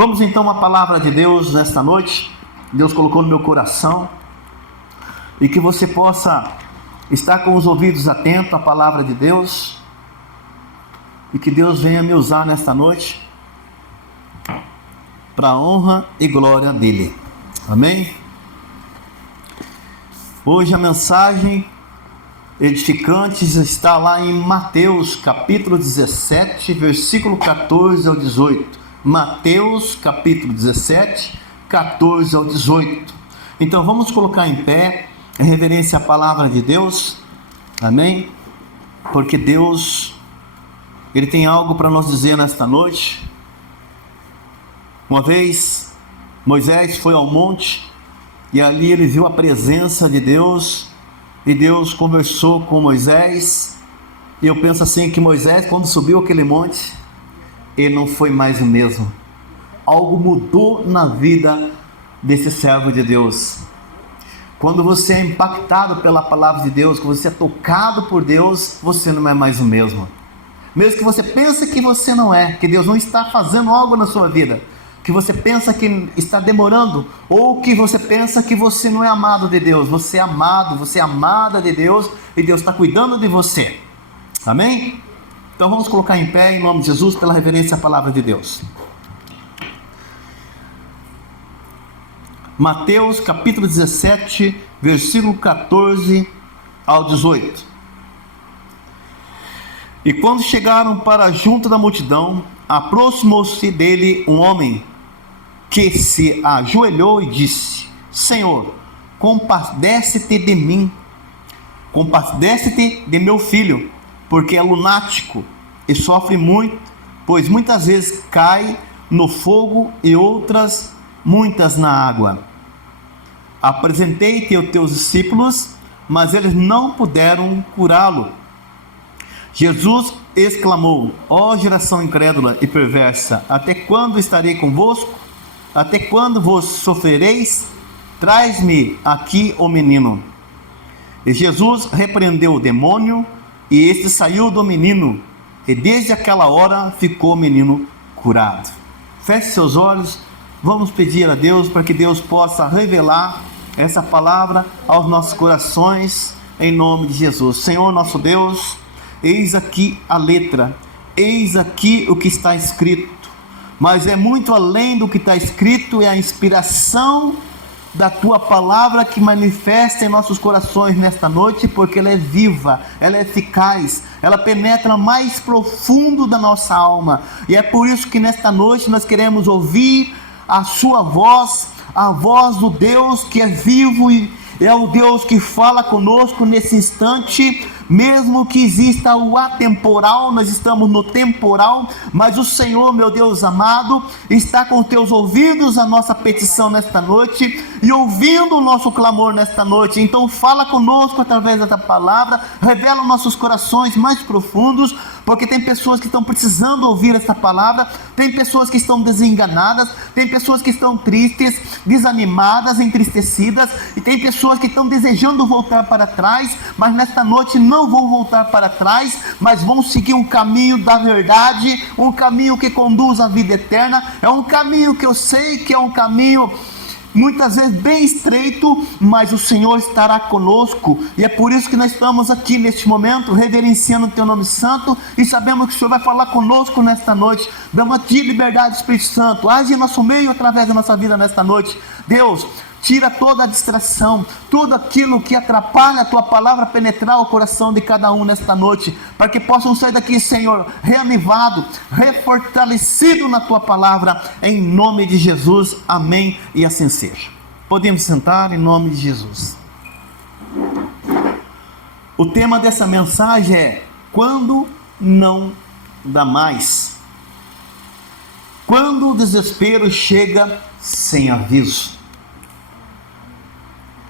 Vamos então à palavra de Deus nesta noite. Deus colocou no meu coração, e que você possa estar com os ouvidos atentos à palavra de Deus, e que Deus venha me usar nesta noite para a honra e glória dele. Amém? Hoje a mensagem edificante está lá em Mateus capítulo 17, versículo 14 ao 18. Mateus capítulo 17, 14 ao 18. Então vamos colocar em pé, em reverência à palavra de Deus. Amém? Porque Deus, Ele tem algo para nos dizer nesta noite. Uma vez Moisés foi ao monte, e ali ele viu a presença de Deus, e Deus conversou com Moisés. E eu penso assim, que Moisés, quando subiu aquele monte, ele não foi mais o mesmo. Algo mudou na vida desse servo de Deus. Quando você é impactado pela palavra de Deus, quando você é tocado por Deus, você não é mais o mesmo. Mesmo que você pense que você não é, que Deus não está fazendo algo na sua vida, que você pensa que está demorando, ou que você pensa que você não é amado de Deus. Você é amado, você é amada de Deus, e Deus está cuidando de você. Amém? Então vamos colocar em pé em nome de Jesus, pela reverência à palavra de Deus. Mateus capítulo 17, versículo 14 ao 18. E quando chegaram para junto da multidão, aproximou-se dele um homem que se ajoelhou e disse: Senhor, compadece-te de mim, compadece-te de meu filho, porque é lunático e sofre muito, pois muitas vezes cai no fogo e outras muitas na água. Apresentei-te aos teus discípulos, mas eles não puderam curá-lo. Jesus exclamou: ó geração incrédula e perversa, até quando estarei convosco? Até quando vos sofrereis? Traz-me aqui o menino. E Jesus repreendeu o demônio, e este saiu do menino, e desde aquela hora ficou o menino curado. Feche seus olhos, vamos pedir a Deus para que Deus possa revelar essa palavra aos nossos corações, em nome de Jesus. Senhor nosso Deus, eis aqui a letra, eis aqui o que está escrito, mas é muito além do que está escrito, é a inspiração da tua palavra que manifesta em nossos corações nesta noite, porque ela é viva, ela é eficaz, ela penetra mais profundo da nossa alma, e é por isso que nesta noite nós queremos ouvir a sua voz, a voz do Deus que é vivo, e é o Deus que fala conosco nesse instante. Mesmo que exista o atemporal, nós estamos no temporal, mas o Senhor, meu Deus amado, está com teus ouvidos a nossa petição nesta noite, e ouvindo o nosso clamor nesta noite. Então fala conosco através dessa palavra, revela nossos corações mais profundos, porque tem pessoas que estão precisando ouvir essa palavra, tem pessoas que estão desenganadas, tem pessoas que estão tristes, desanimadas, entristecidas, e tem pessoas que estão desejando voltar para trás, mas nesta noite não vão voltar para trás, mas vão seguir um caminho da verdade, um caminho que conduz à vida eterna. É um caminho que eu sei que é um caminho muitas vezes bem estreito, mas o Senhor estará conosco, e é por isso que nós estamos aqui neste momento, reverenciando o teu nome santo, e sabemos que o Senhor vai falar conosco nesta noite. Damos a ti liberdade, Espírito Santo, age em nosso meio, através da nossa vida nesta noite. Deus, tira toda a distração, tudo aquilo que atrapalha a tua palavra penetrar o coração de cada um nesta noite, para que possam sair daqui, Senhor, reanimado, refortalecido na tua palavra, em nome de Jesus, amém, e assim seja. Podemos sentar em nome de Jesus. O tema dessa mensagem é: quando não dá mais. Quando o desespero chega sem aviso.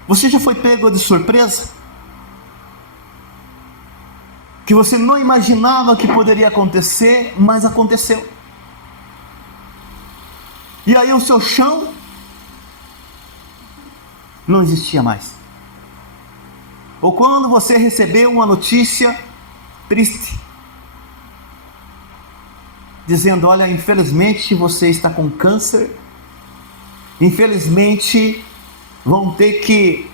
Você já foi pego de surpresa? Que você não imaginava que poderia acontecer, mas aconteceu. E aí o seu chão não existia mais. Ou quando você recebeu uma notícia triste, dizendo: olha, infelizmente você está com câncer, infelizmente vão ter que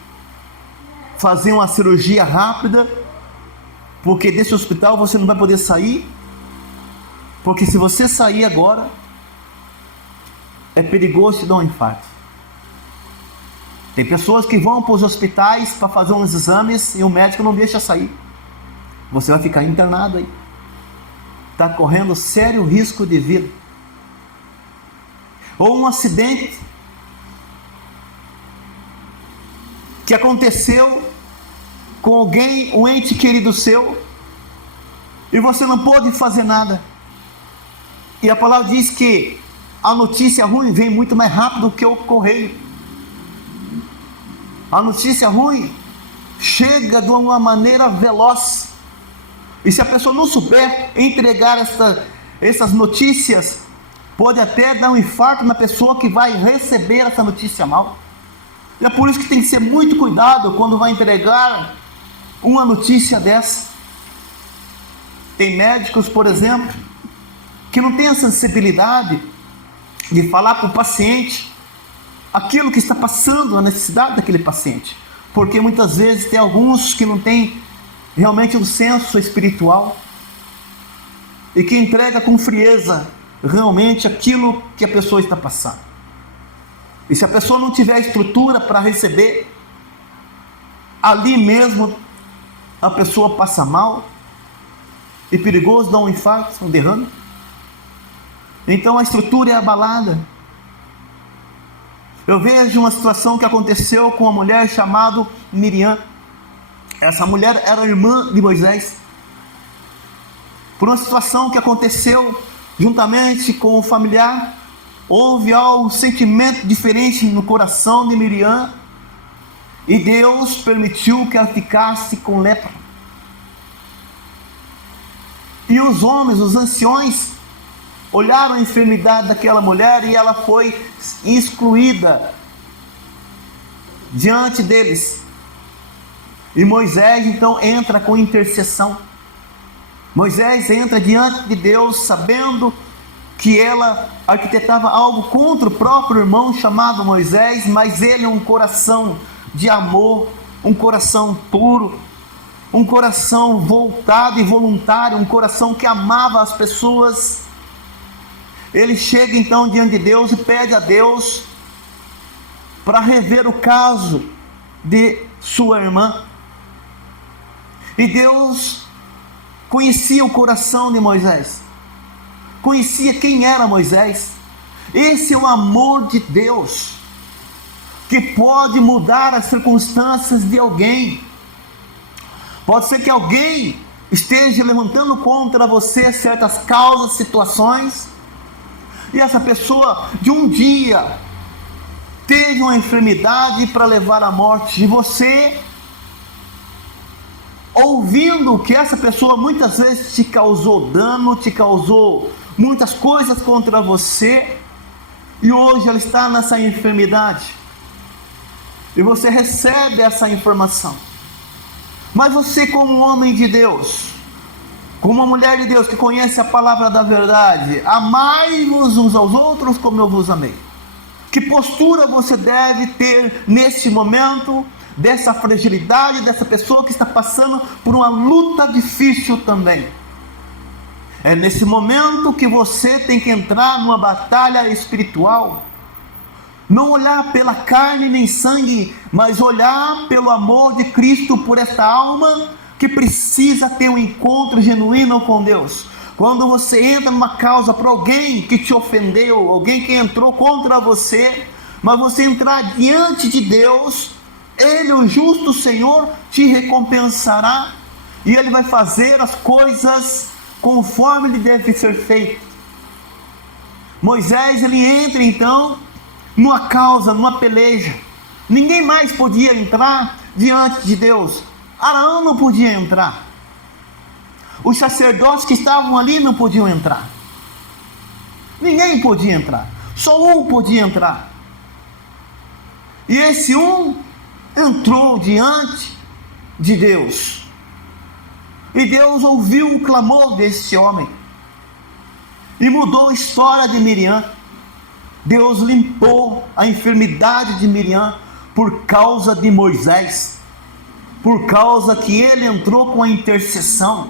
fazer uma cirurgia rápida, porque desse hospital você não vai poder sair, porque se você sair agora, é perigoso te dar um infarto. Tem pessoas que vão para os hospitais para fazer uns exames e o médico não deixa sair. Você vai ficar internado aí. Está correndo sério risco de vida. Ou um acidente que aconteceu com alguém, um ente querido seu, e você não pôde fazer nada. E a palavra diz que a notícia ruim vem muito mais rápido que o correio. A notícia ruim chega de uma maneira veloz. E se a pessoa não souber entregar essas notícias, pode até dar um infarto na pessoa que vai receber essa notícia mal. E é por isso que tem que ser muito cuidado quando vai entregar uma notícia dessa. Tem médicos, por exemplo, que não têm a sensibilidade de falar para o paciente aquilo que está passando, a necessidade daquele paciente, porque muitas vezes tem alguns que não têm realmente um senso espiritual e que entrega com frieza realmente aquilo que a pessoa está passando. E se a pessoa não tiver estrutura para receber, ali mesmo a pessoa passa mal, e perigoso dar um infarto, um derrame. Então a estrutura é abalada. Eu vejo uma situação que aconteceu com uma mulher chamada Miriam. Essa mulher era irmã de Moisés. Por uma situação que aconteceu juntamente com o familiar, houve um sentimento diferente no coração de Miriam, e Deus permitiu que ela ficasse com lepra. E os homens, os anciões, olharam a enfermidade daquela mulher e ela foi excluída diante deles. E Moisés então entra com intercessão. Moisés entra diante de Deus sabendo que ela arquitetava algo contra o próprio irmão chamado Moisés, mas ele é um coração de amor, um coração puro, um coração voltado e voluntário, um coração que amava as pessoas. Ele chega então diante de Deus e pede a Deus para rever o caso de sua irmã. E Deus conhecia o coração de Moisés, conhecia quem era Moisés. Esse é o amor de Deus, que pode mudar as circunstâncias de alguém. Pode ser que alguém esteja levantando contra você certas causas, situações, e essa pessoa de um dia teve uma enfermidade para levar à morte, e você, ouvindo que essa pessoa muitas vezes te causou dano, te causou muitas coisas contra você, e hoje ela está nessa enfermidade, e você recebe essa informação. Mas você, como um homem de Deus, como uma mulher de Deus que conhece a palavra da verdade, amai-vos uns aos outros como eu vos amei. Que postura você deve ter nesse momento, dessa fragilidade, dessa pessoa que está passando por uma luta difícil também? É nesse momento que você tem que entrar numa batalha espiritual. Não olhar pela carne nem sangue, mas olhar pelo amor de Cristo por esta alma que precisa ter um encontro genuíno com Deus. Quando você entra numa causa para alguém que te ofendeu, alguém que entrou contra você, mas você entrar diante de Deus, Ele, o justo Senhor, te recompensará, e Ele vai fazer as coisas conforme Ele deve ser feito. Moisés, ele entra então numa causa, numa peleja. Ninguém mais podia entrar diante de Deus. Arão não podia entrar. Os sacerdotes que estavam ali não podiam entrar. Ninguém podia entrar. Só um podia entrar. E esse um entrou diante de Deus. E Deus ouviu o clamor desse homem. e mudou a história de Miriam. Deus limpou a enfermidade de Miriam por causa de Moisés, por causa que ele entrou com a intercessão.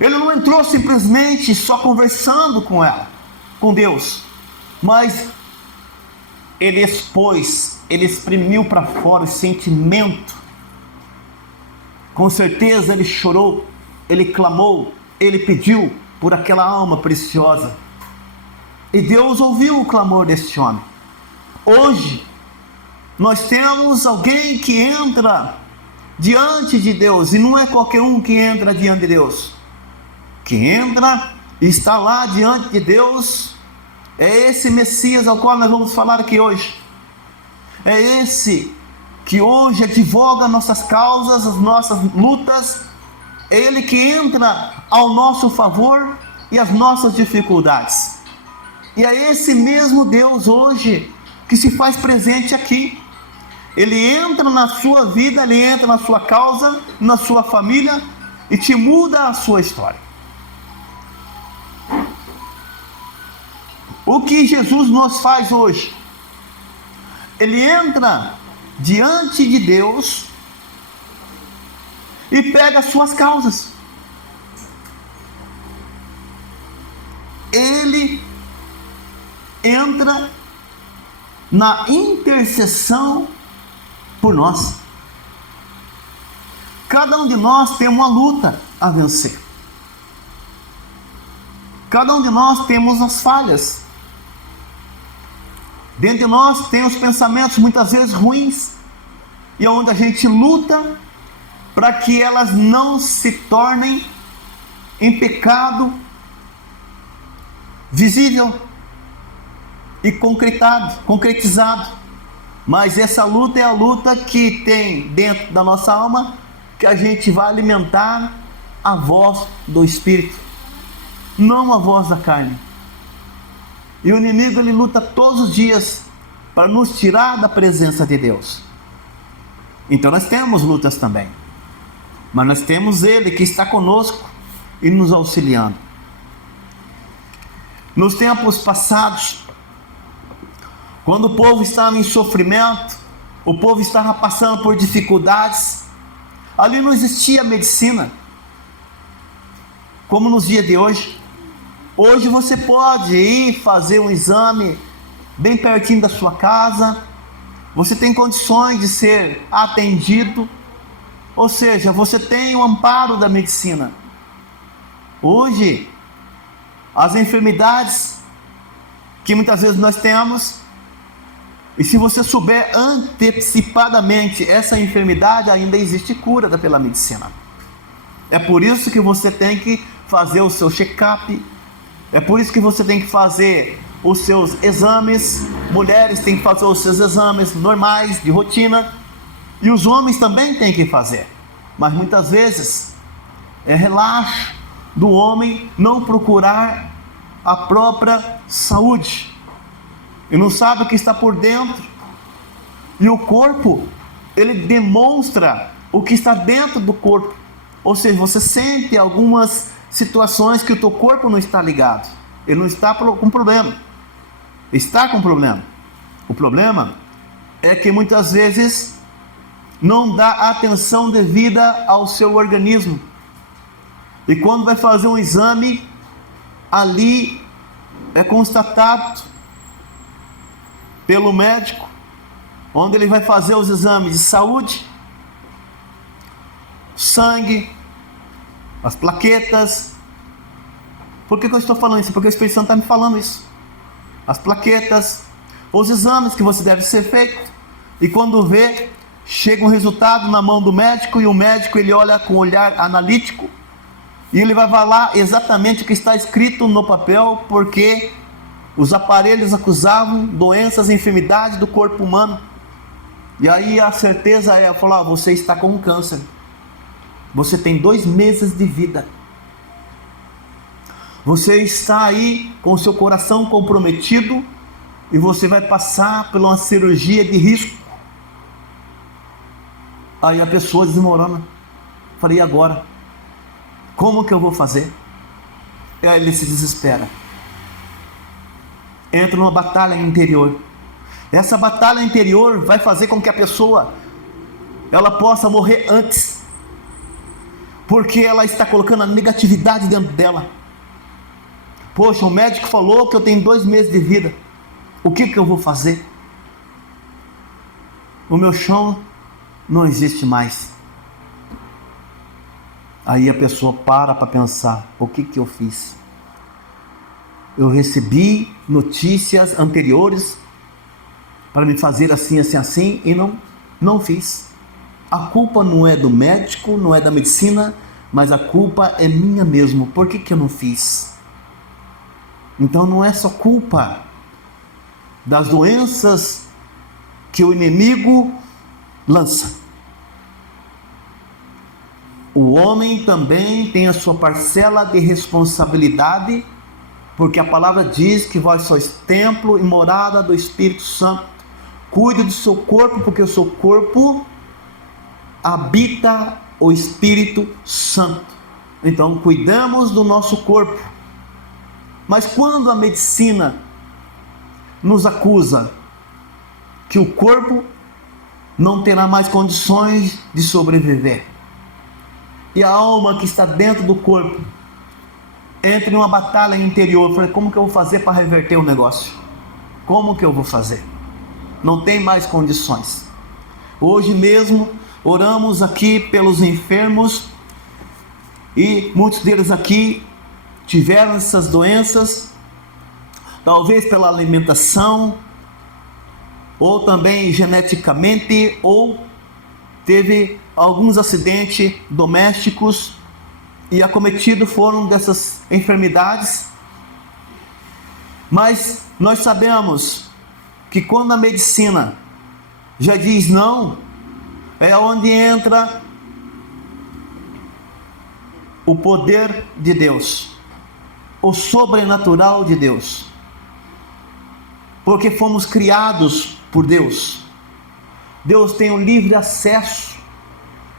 Ele não entrou simplesmente só conversando com ela, com Deus, mas ele expôs, ele exprimiu para fora o sentimento. Com certeza ele chorou, ele clamou, ele pediu por aquela alma preciosa. E Deus ouviu o clamor deste homem. Hoje, nós temos alguém que entra diante de Deus, e não é qualquer um que entra diante de Deus. Que entra e está lá diante de Deus é esse Messias ao qual nós vamos falar aqui hoje. É esse que hoje advoga nossas causas, as nossas lutas. É ele que entra ao nosso favor e as nossas dificuldades. E é esse mesmo Deus hoje que se faz presente aqui. Ele entra na sua vida, ele entra na sua causa, na sua família e te muda a sua história. O que Jesus nos faz hoje? Ele entra diante de Deus e pega as suas causas. Ele entra na intercessão por nós. Cada um de nós tem uma luta a vencer. Cada um de nós temos as falhas. Dentro de nós tem os pensamentos muitas vezes ruins, e é onde a gente luta para que elas não se tornem em pecado visível e concretizado. Mas essa luta é a luta que tem dentro da nossa alma, que a gente vai alimentar a voz do Espírito, não a voz da carne. E o inimigo, ele luta todos os dias para nos tirar da presença de Deus. Então nós temos lutas também, mas nós temos ele que está conosco e nos auxiliando. Nos tempos passados, quando o povo estava em sofrimento, o povo estava passando por dificuldades, ali não existia medicina como nos dias de hoje. Hoje você pode ir fazer um exame bem pertinho da sua casa, você tem condições de ser atendido, ou seja, você tem o amparo da medicina. Hoje, as enfermidades que muitas vezes nós temos, e se você souber antecipadamente essa enfermidade, ainda existe cura pela medicina. É por isso que você tem que fazer o seu check-up. É por isso que você tem que fazer os seus exames. Mulheres têm que fazer os seus exames normais, de rotina. E os homens também têm que fazer. Mas muitas vezes é relaxo do homem não procurar a própria saúde. E não sabe o que está por dentro. E o corpo, ele demonstra o que está dentro do corpo. Ou seja, você sente algumas situações que o teu corpo não está ligado. Ele não está com problema. Está com problema. O problema é que muitas vezes não dá atenção devida ao seu organismo. E quando vai fazer um exame, ali é constatado pelo médico, onde ele vai fazer os exames de saúde, sangue, as plaquetas. Por que eu estou falando isso? Porque o Espírito Santo está me falando isso. As plaquetas, os exames que você deve ser feito. E quando vê, chega um resultado na mão do médico, e o médico, ele olha com um olhar analítico, e ele vai falar exatamente o que está escrito no papel, porque os aparelhos acusavam doenças e enfermidades do corpo humano. E aí a certeza é falar: você está com um câncer. Você tem 2 meses de vida. Você está aí com o seu coração comprometido e você vai passar por uma cirurgia de risco. Aí a pessoa desmorona. Falei: e agora? Como que eu vou fazer? aí ele se desespera. Entra numa batalha interior. Essa batalha interior vai fazer com que a pessoa ela possa morrer antes, porque ela está colocando a negatividade dentro dela. Poxa, o médico falou que eu tenho 2 meses de vida. O que eu vou fazer? O meu chão não existe mais. Aí a pessoa para pensar: o que eu fiz? Eu recebi notícias anteriores para me fazer assim, assim, assim, e não fiz. A culpa não é do médico, não é da medicina, mas a culpa é minha mesmo. Por que eu não fiz? Então não é só culpa das doenças que o inimigo lança. O homem também tem a sua parcela de responsabilidade, porque a palavra diz que vós sois templo e morada do Espírito Santo. Cuide do seu corpo, porque o seu corpo habita o Espírito Santo. Então cuidamos do nosso corpo. Mas quando a medicina nos acusa que o corpo não terá mais condições de sobreviver, e a alma que está dentro do corpo entra em uma batalha interior, fala: como que eu vou fazer para reverter o negócio? Como que eu vou fazer? Não tem mais condições. Hoje mesmo oramos aqui pelos enfermos, e muitos deles aqui tiveram essas doenças, talvez pela alimentação, ou também geneticamente, ou teve alguns acidentes domésticos e acometidos foram dessas enfermidades. Mas nós sabemos que quando a medicina já diz não, é onde entra o poder de Deus, o sobrenatural de Deus, porque fomos criados por Deus. Deus tem um livre acesso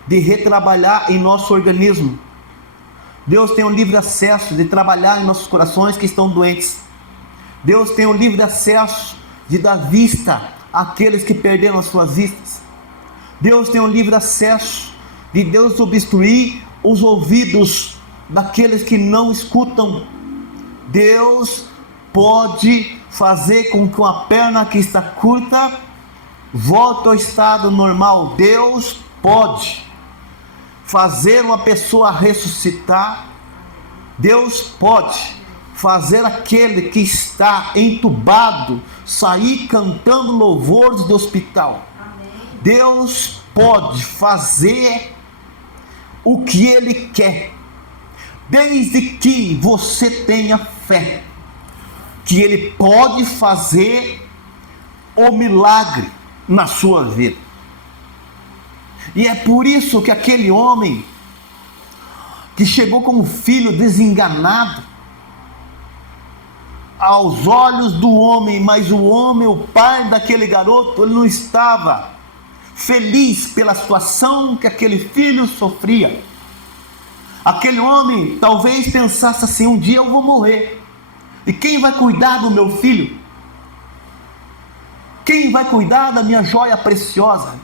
de retrabalhar em nosso organismo. Deus tem um livre acesso de trabalhar em nossos corações que estão doentes. Deus tem um livre acesso de dar vista àqueles que perderam as suas vistas. Deus tem um livre acesso de Deus obstruir os ouvidos daqueles que não escutam. Deus pode fazer com que uma perna que está curta volte ao estado normal. Deus pode fazer uma pessoa ressuscitar. Deus pode fazer aquele que está entubado sair cantando louvores do hospital. Amém. Deus pode fazer o que Ele quer, desde que você tenha fé que Ele pode fazer o milagre na sua vida. E é por isso que aquele homem que chegou com o filho desenganado aos olhos do homem, mas o homem, o pai daquele garoto, ele não estava feliz pela situação que aquele filho sofria. Aquele homem talvez pensasse assim: um dia eu vou morrer, e quem vai cuidar do meu filho? Quem vai cuidar da minha joia preciosa?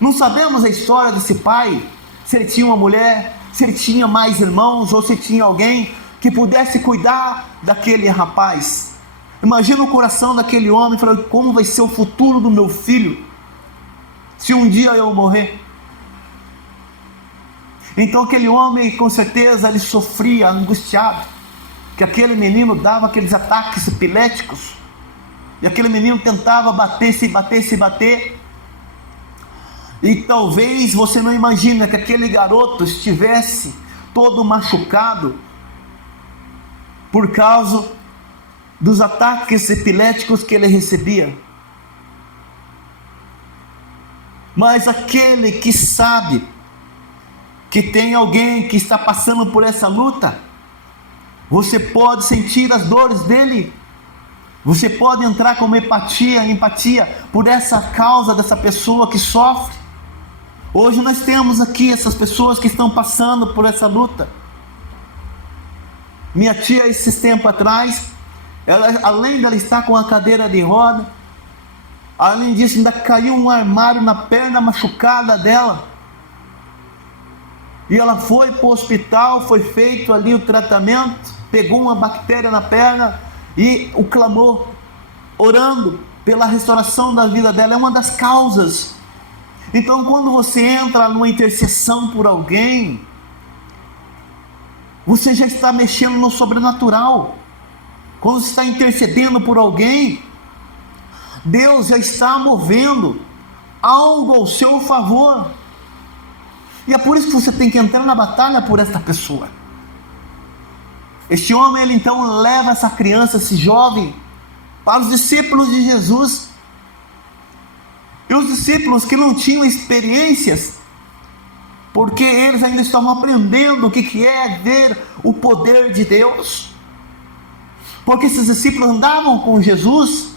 Não sabemos a história desse pai, se ele tinha uma mulher, se ele tinha mais irmãos, ou se tinha alguém que pudesse cuidar daquele rapaz. Imagina o coração daquele homem falando: como vai ser o futuro do meu filho, se um dia eu morrer? Então aquele homem, com certeza, ele sofria, angustiado, que aquele menino dava aqueles ataques epiléticos, e aquele menino tentava bater, e talvez você não imagina que aquele garoto estivesse todo machucado por causa dos ataques epiléticos que ele recebia. Mas aquele que sabe que tem alguém que está passando por essa luta, você pode sentir as dores dele, você pode entrar com empatia por essa causa dessa pessoa que sofre. Hoje nós temos aqui essas pessoas que estão passando por essa luta. Minha tia, esses tempos atrás, ela, além dela estar com a cadeira de roda, além disso, ainda caiu um armário na perna machucada dela. E ela foi para o hospital, foi feito ali o tratamento, pegou uma bactéria na perna e o clamor, orando pela restauração da vida dela, é uma das causas. Então, quando você entra numa intercessão por alguém, você já está mexendo no sobrenatural. Quando você está intercedendo por alguém, Deus já está movendo algo ao seu favor. E é por isso que você tem que entrar na batalha por esta pessoa. Este homem, ele então leva essa criança, esse jovem, para os discípulos de Jesus. E os discípulos que não tinham experiências, porque eles ainda estavam aprendendo o que é ver o poder de Deus. Porque esses discípulos andavam com Jesus,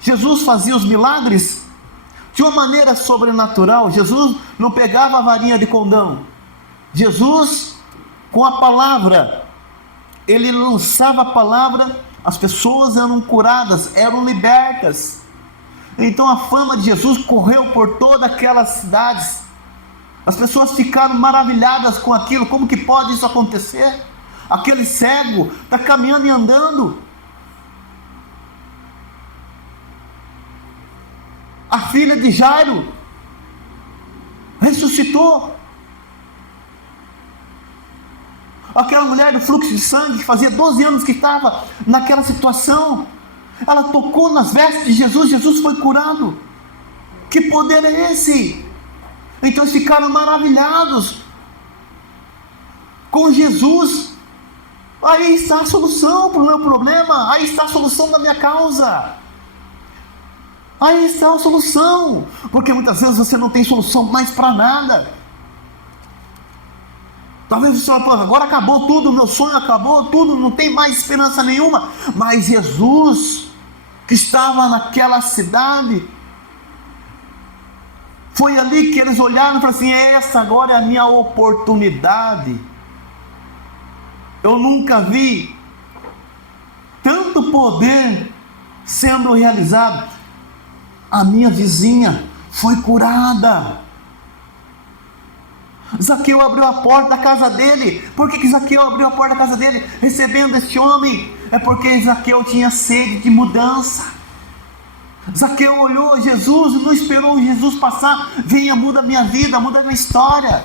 Jesus fazia os milagres de uma maneira sobrenatural. Jesus não pegava a varinha de condão. Jesus, com a palavra, ele lançava a palavra, as pessoas eram curadas, eram libertas. Então a fama de Jesus correu por todas aquelas cidades. As pessoas ficaram maravilhadas com aquilo. Como que pode isso acontecer? Aquele cego está caminhando e andando. A filha de Jairo ressuscitou. Aquela mulher do fluxo de sangue, que fazia 12 anos que estava naquela situação, ela tocou nas vestes de Jesus, Jesus foi curado. Que poder é esse? Então eles ficaram maravilhados com Jesus. Aí está a solução para o meu problema, aí está a solução da minha causa. Aí está a solução, porque muitas vezes você não tem solução mais para nada. Talvez você fale, agora acabou tudo, meu sonho acabou tudo, não tem mais esperança nenhuma. Mas Jesus, que estava naquela cidade, foi ali que eles olharam e falaram assim: essa agora é a minha oportunidade. Eu nunca vi tanto poder sendo realizado. A minha vizinha foi curada. Zaqueu abriu a porta da casa dele. Por que Zaqueu abriu a porta da casa dele, recebendo este homem? É porque Zaqueu tinha sede de mudança. Zaqueu olhou Jesus e não esperou Jesus passar. Venha, muda a minha vida, muda a minha história.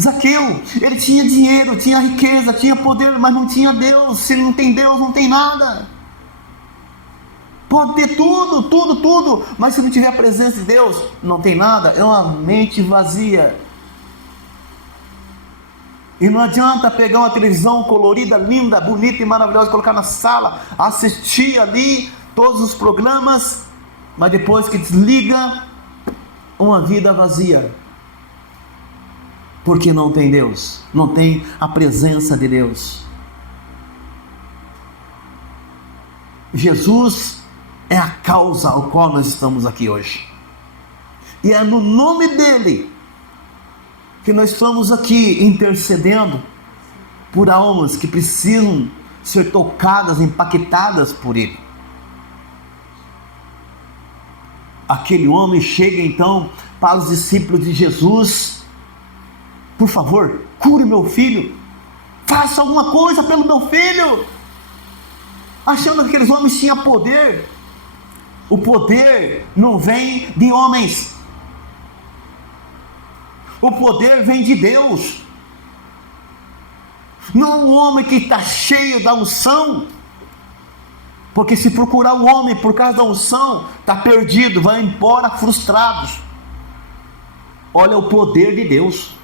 Zaqueu, ele tinha dinheiro, tinha riqueza, tinha poder, mas não tinha Deus. Se não tem Deus, não tem nada. Pode ter tudo, mas se não tiver a presença de Deus, não tem nada. É uma mente vazia. E não adianta pegar uma televisão colorida, linda, bonita e maravilhosa, colocar na sala, assistir ali todos os programas, mas depois que desliga, uma vida vazia. Porque não tem Deus, não tem a presença de Deus. Jesus é a causa ao qual nós estamos aqui hoje. E é no nome dele que nós estamos aqui intercedendo por almas que precisam ser tocadas, impactadas por ele. Aquele homem chega então para os discípulos de Jesus: por favor, cure meu filho, faça alguma coisa pelo meu filho. Achando que aqueles homens tinham poder. O poder não vem de homens. O poder vem de Deus. Não um homem que está cheio da unção. Porque se procurar o homem por causa da unção, está perdido, vai embora frustrados. Olha o poder de Deus.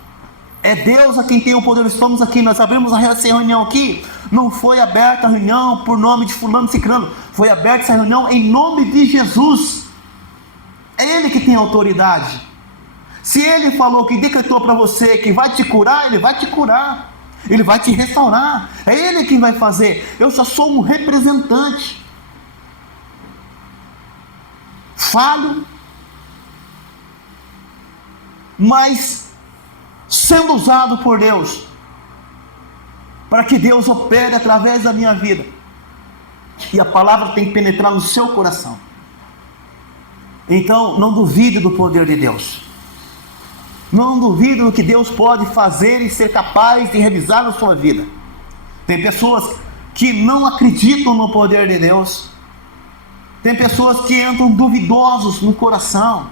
É Deus a quem tem o poder. Nós estamos aqui, nós abrimos essa reunião aqui. Não foi aberta a reunião por nome de fulano ciclano. Foi aberta essa reunião em nome de Jesus. É Ele que tem autoridade. Se Ele falou que decretou para você que vai te curar, Ele vai te curar. Ele vai te restaurar. É Ele quem vai fazer. Eu só sou um representante. Falho, mas sendo usado por Deus para que Deus opere através da minha vida. E a palavra tem que penetrar no seu coração. Então, não duvide do poder de Deus. Não duvide do que Deus pode fazer e ser capaz de realizar na sua vida. Tem pessoas que não acreditam no poder de Deus. Tem pessoas que entram duvidosos no coração.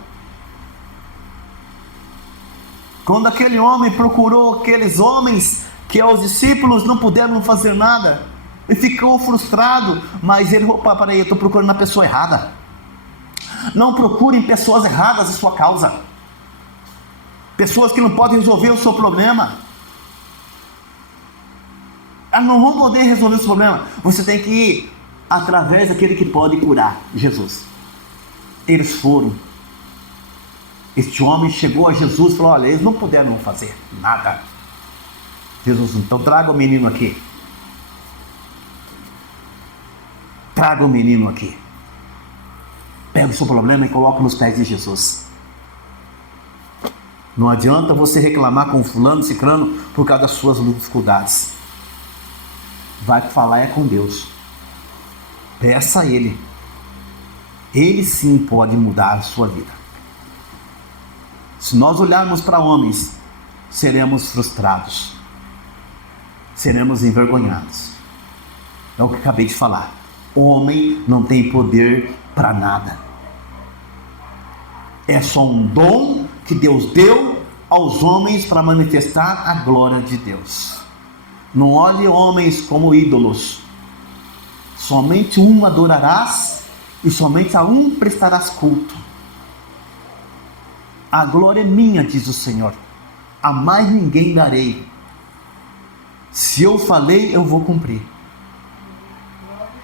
Quando aquele homem procurou aqueles homens que aos discípulos não puderam fazer nada, ele ficou frustrado, mas ele falou: para aí, eu estou procurando a pessoa errada. Não procurem pessoas erradas em sua causa. Pessoas que não podem resolver o seu problema. Elas não vão poder resolver o seu problema. Você tem que ir através daquele que pode curar, Jesus. Eles foram. Este homem chegou a Jesus e falou: olha, eles não puderam fazer nada. Jesus: então traga o menino aqui. Traga o menino aqui. Pega o seu problema e coloca nos pés de Jesus. Não adianta você reclamar com fulano, ciclano, por causa das suas dificuldades. Vai falar é com Deus. Peça a Ele. Ele sim pode mudar a sua vida. Se nós olharmos para homens, seremos frustrados. Seremos envergonhados. É o que acabei de falar. O homem não tem poder para nada. É só um dom que Deus deu aos homens para manifestar a glória de Deus. Não olhe homens como ídolos. Somente um adorarás e somente a um prestarás culto. A glória é minha, diz o Senhor. A mais ninguém darei. Se eu falei, eu vou cumprir.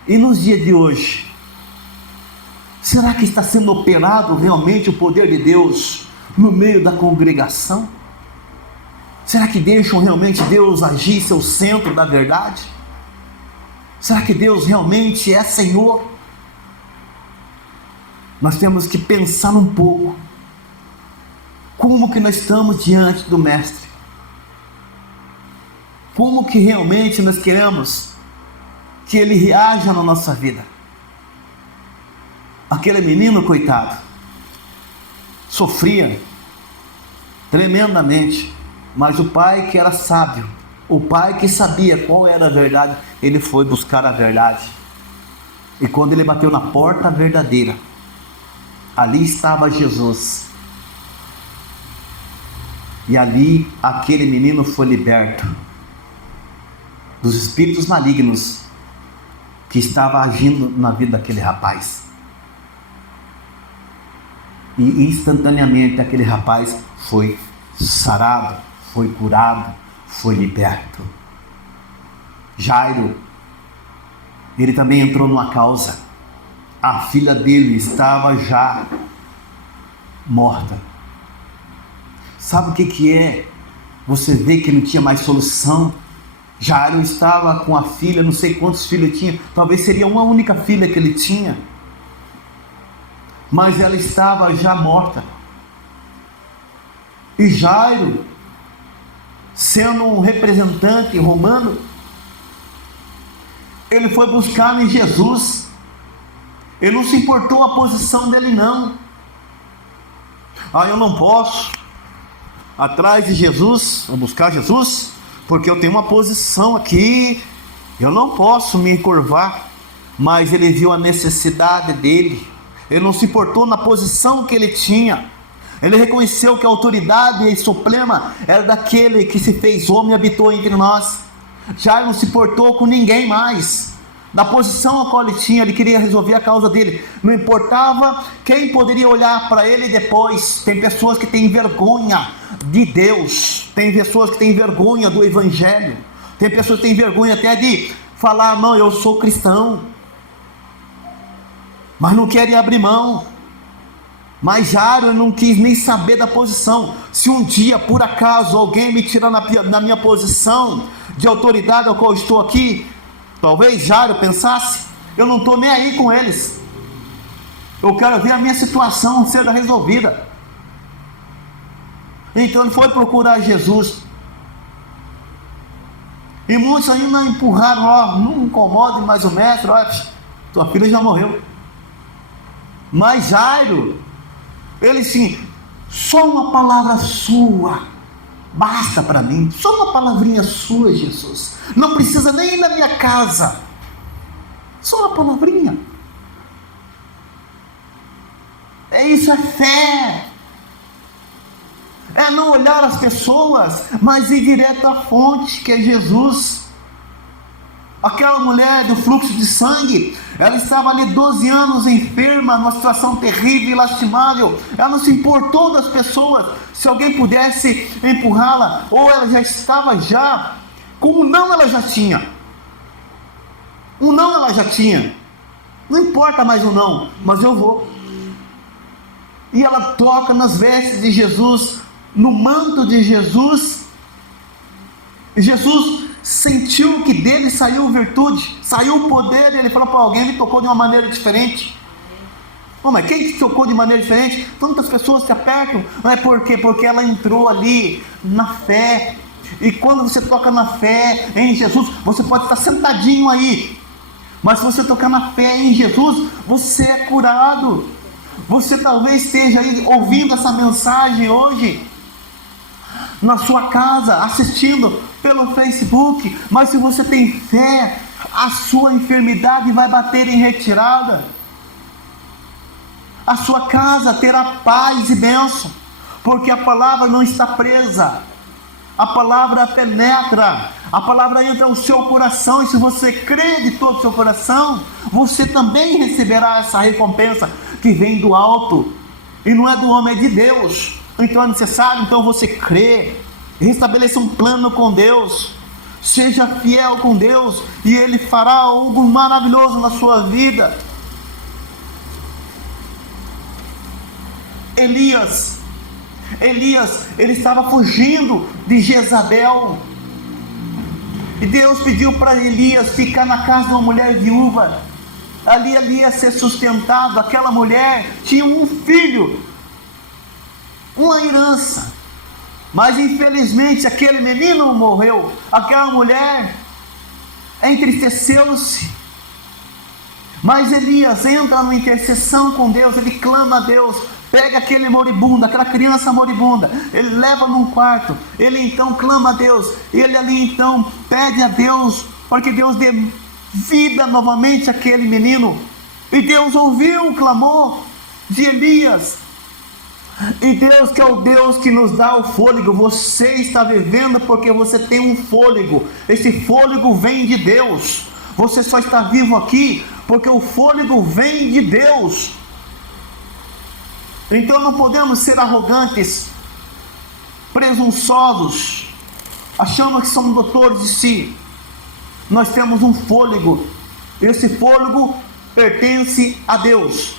E nos dias de hoje, será que está sendo operado realmente o poder de Deus no meio da congregação? Será que deixam realmente Deus agir seu centro da verdade? Será que Deus realmente é Senhor? Nós temos que pensar um pouco. Como que nós estamos diante do Mestre? Como que realmente nós queremos que Ele reaja na nossa vida? Aquele menino, coitado, sofria tremendamente, mas o pai que era sábio, o pai que sabia qual era a verdade, ele foi buscar a verdade. E quando ele bateu na porta verdadeira, ali estava Jesus. E ali aquele menino foi liberto dos espíritos malignos que estavam agindo na vida daquele rapaz. E instantaneamente aquele rapaz foi sarado, foi curado, foi liberto. Jairo, ele também entrou numa causa. A filha dele estava já morta. Sabe o que é? Você vê que não tinha mais solução. Jairo estava com a filha, não sei quantos filhos tinha, talvez seria uma única filha que ele tinha, mas ela estava já morta. E Jairo, sendo um representante romano, ele foi buscar em Jesus. Ele não se importou a posição dele, não. Eu não posso atrás de Jesus, vou buscar Jesus, porque eu tenho uma posição aqui, eu não posso me curvar. Mas ele viu a necessidade dele. Ele não se importou na posição que ele tinha. Ele reconheceu que a autoridade suprema era daquele que se fez homem e habitou entre nós. Já não se importou com ninguém mais. Da posição a qual ele tinha, ele queria resolver a causa dele. Não importava quem poderia olhar para ele depois. Tem pessoas que têm vergonha de Deus. Tem pessoas que têm vergonha do Evangelho. Tem pessoas que têm vergonha até de falar: não, eu sou cristão. Mas não querem abrir mão. Mas Jairo não quis nem saber da posição. Se um dia, por acaso, alguém me tirar na minha posição de autoridade ao qual estou aqui, talvez Jairo pensasse: eu não estou nem aí com eles. Eu quero ver a minha situação ser resolvida. Então ele foi procurar Jesus. E muitos ainda empurraram, ó, não incomode mais o mestre, ó, tua filha já morreu. Mas Jairo, ele sim, só uma palavra sua basta para mim, só uma palavrinha sua, Jesus, não precisa nem ir na minha casa, só uma palavrinha. Isso é fé, é não olhar as pessoas, mas ir direto à fonte, que é Jesus. Aquela mulher do fluxo de sangue, ela estava ali 12 anos enferma, numa situação terrível e lastimável. Ela não se importou das pessoas, se alguém pudesse empurrá-la, ou ela já estava com um não ela já tinha. Um não ela já tinha. Não importa mais o não, mas eu vou. E ela toca nas vestes de Jesus, no manto de Jesus. E Jesus sentiu que dele saiu virtude, saiu o poder, e ele falou para alguém, me tocou de uma maneira diferente. Pô, mas quem te tocou de maneira diferente? Tantas pessoas te apertam. Não é por quê? Porque ela entrou ali na fé. E quando você toca na fé em Jesus, você pode estar sentadinho aí, mas se você tocar na fé em Jesus, você é curado. Você talvez esteja aí ouvindo essa mensagem hoje, na sua casa, assistindo pelo Facebook, mas se você tem fé, a sua enfermidade vai bater em retirada, a sua casa terá paz e bênção, porque a palavra não está presa, a palavra penetra, a palavra entra no seu coração, e se você crê de todo o seu coração, você também receberá essa recompensa que vem do alto, e não é do homem, é de Deus. Então é necessário, então, você crer, restabeleça um plano com Deus, seja fiel com Deus, e Ele fará algo maravilhoso na sua vida. Elias, ele estava fugindo de Jezabel, e Deus pediu para Elias ficar na casa de uma mulher viúva. Ali ele ia ser sustentado. Aquela mulher tinha um filho, uma herança, mas infelizmente aquele menino morreu. Aquela mulher entristeceu-se, mas Elias entra numa intercessão com Deus. Ele clama a Deus, pega aquele moribundo, aquela criança moribunda, ele leva num quarto, ele então clama a Deus, ele ali então pede a Deus para que Deus dê vida novamente àquele menino, e Deus ouviu o clamor de Elias. E Deus, que é o Deus que nos dá o fôlego, você está vivendo porque você tem um fôlego. Esse fôlego vem de Deus. Você só está vivo aqui porque o fôlego vem de Deus. Então não podemos ser arrogantes, presunçosos, achando que somos doutores de si. Nós temos um fôlego. Esse fôlego pertence a Deus.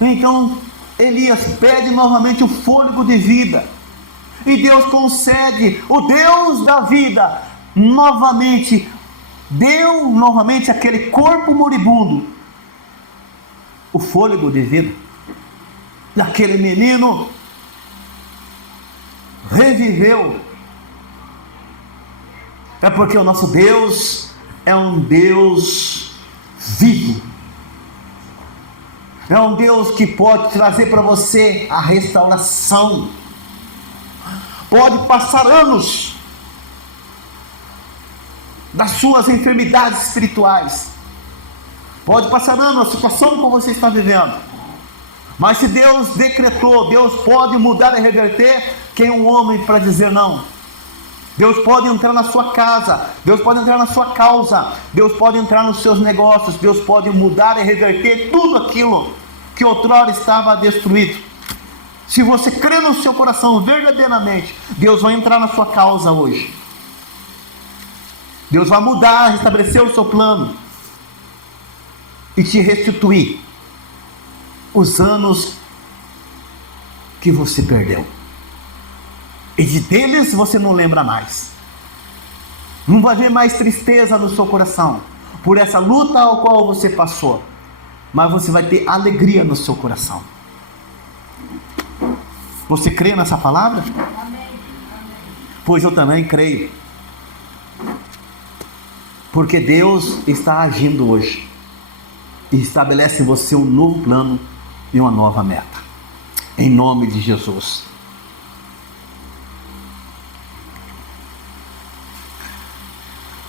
Então Elias pede novamente o fôlego de vida, e Deus concede. O Deus da vida novamente deu novamente aquele corpo moribundo o fôlego de vida. Aquele menino reviveu. É porque o nosso Deus é um Deus vivo. É um Deus que pode trazer para você a restauração. Pode passar anos das suas enfermidades espirituais. Pode passar anos a situação que você está vivendo. Mas se Deus decretou, Deus pode mudar e reverter. Quem é um homem para dizer não? Deus pode entrar na sua casa, Deus pode entrar na sua causa, Deus pode entrar nos seus negócios, Deus pode mudar e reverter tudo aquilo que outrora estava destruído. Se você crê no seu coração verdadeiramente, Deus vai entrar na sua causa hoje. Deus vai mudar, restabelecer o seu plano e te restituir os anos que você perdeu. E de deles você não lembra mais. Não vai haver mais tristeza no seu coração por essa luta ao qual você passou, mas você vai ter alegria no seu coração. Você crê nessa palavra? Amém. Pois eu também creio. Porque Deus está agindo hoje e estabelece em você um novo plano e uma nova meta. Em nome de Jesus.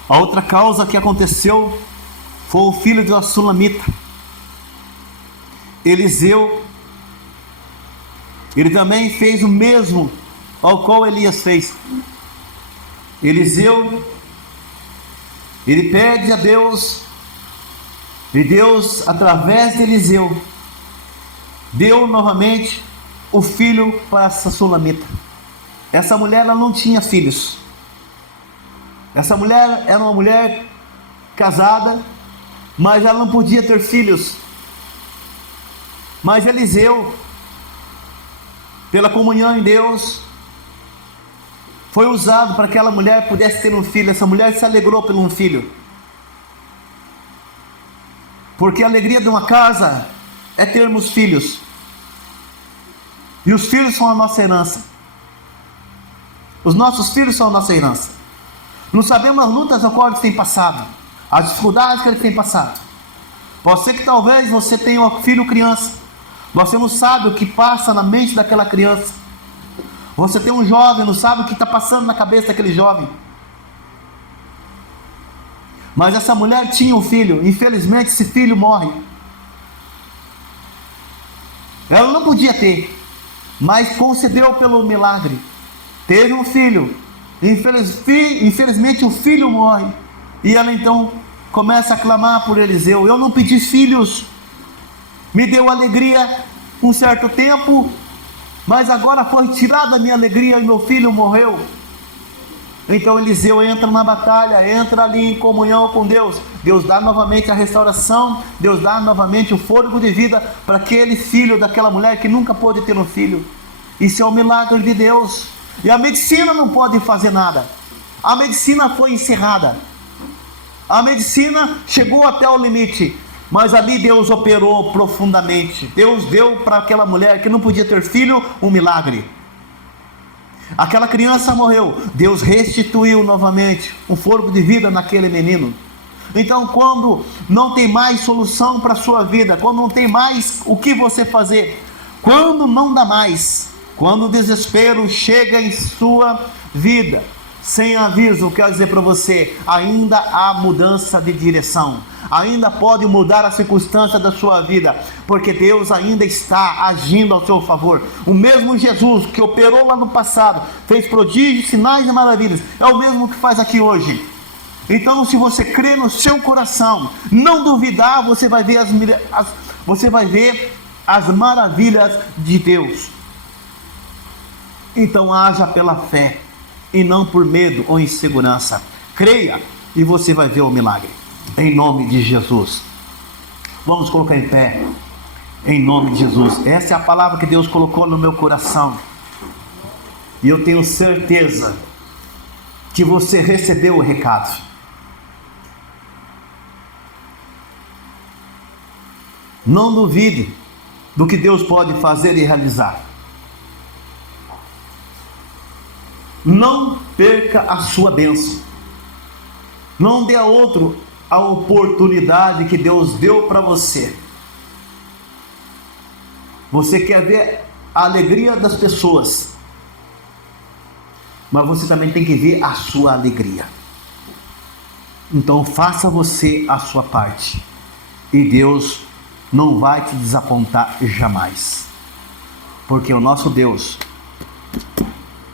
A outra causa que aconteceu foi o filho de uma sulamita, Eliseu. Ele também fez o mesmo ao qual Elias fez. Eliseu, ele pede a Deus, e Deus, através de Eliseu, deu novamente o filho para essa sulamita. Essa mulher, ela não tinha filhos. Essa mulher era uma mulher casada, mas ela não podia ter filhos. Mas Eliseu, pela comunhão em Deus, foi usado para que aquela mulher pudesse ter um filho. Essa mulher se alegrou por um filho, porque a alegria de uma casa é termos filhos, e os filhos são a nossa herança. Os nossos filhos são a nossa herança. Não sabemos as lutas a qual eles têm passado, as dificuldades que eles têm passado. Pode ser que talvez você tenha um filho criança, você não sabe o que passa na mente daquela criança. Você tem um jovem, não sabe o que está passando na cabeça daquele jovem. Mas essa mulher tinha um filho, infelizmente esse filho morre. Ela não podia ter, mas concedeu pelo milagre. Teve um filho, infelizmente o filho morre. E ela então começa a clamar por Eliseu: eu não pedi filhos, me deu alegria um certo tempo, mas agora foi tirada a minha alegria e meu filho morreu. Então Eliseu entra na batalha, entra ali em comunhão com Deus. Deus dá novamente a restauração, Deus dá novamente o fôlego de vida para aquele filho daquela mulher que nunca pôde ter um filho. Isso é um milagre de Deus. E a medicina não pode fazer nada. A medicina foi encerrada. A medicina chegou até o limite. Mas ali Deus operou profundamente. Deus deu para aquela mulher que não podia ter filho um milagre. Aquela criança morreu. Deus restituiu novamente um fôlego de vida naquele menino. Então, quando não tem mais solução para a sua vida, quando não tem mais o que você fazer, quando não dá mais, quando o desespero chega em sua vida, sem aviso, quero dizer para você, ainda há mudança de direção, ainda pode mudar a circunstância da sua vida, porque Deus ainda está agindo ao seu favor. O mesmo Jesus que operou lá no passado, fez prodígios, sinais e maravilhas, é o mesmo que faz aqui hoje. Então, se você crer no seu coração, não duvidar, você vai ver as maravilhas de Deus. Então haja pela fé e não por medo ou insegurança. Creia e você vai ver o milagre. Em nome de Jesus. Vamos colocar em pé. Em nome de Jesus. Essa é a palavra que Deus colocou no meu coração. E eu tenho certeza que você recebeu o recado. Não duvide do que Deus pode fazer e realizar. Não perca a sua bênção. Não dê a outro a oportunidade que Deus deu para você. Você quer ver a alegria das pessoas, mas você também tem que ver a sua alegria. Então faça você a sua parte, e Deus não vai te desapontar jamais, porque o nosso Deus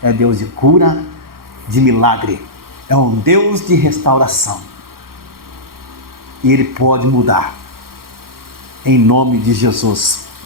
é Deus de cura, de milagre, é um Deus de restauração, e Ele pode mudar, em nome de Jesus.